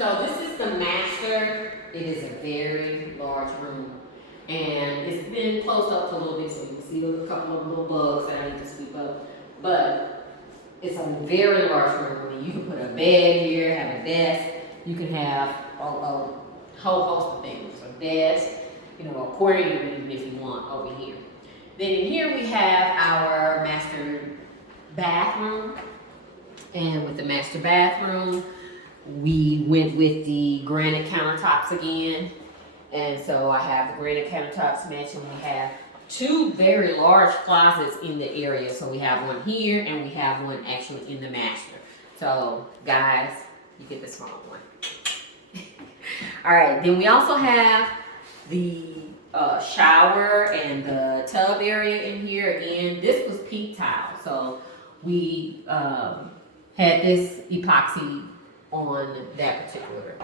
So this is the master. It is a very large room. And it's been closed up for a little bit, so you can see a couple of little bugs that I need to sweep up. But it's a very large room. I mean, you can put a bed here, have a desk. You can have a whole host of things. A desk, aquarium even if you want over here. Then in here we have our master bathroom. And with the master bathroom, we went with the granite countertops again. And so I have the granite countertops matched, and we have two very large closets in the area. So we have one here and we have one actually in the master. So guys, you get the small one. All right, then we also have the shower and the tub area in here. Again, this was pink tile. So we had this epoxy on that particular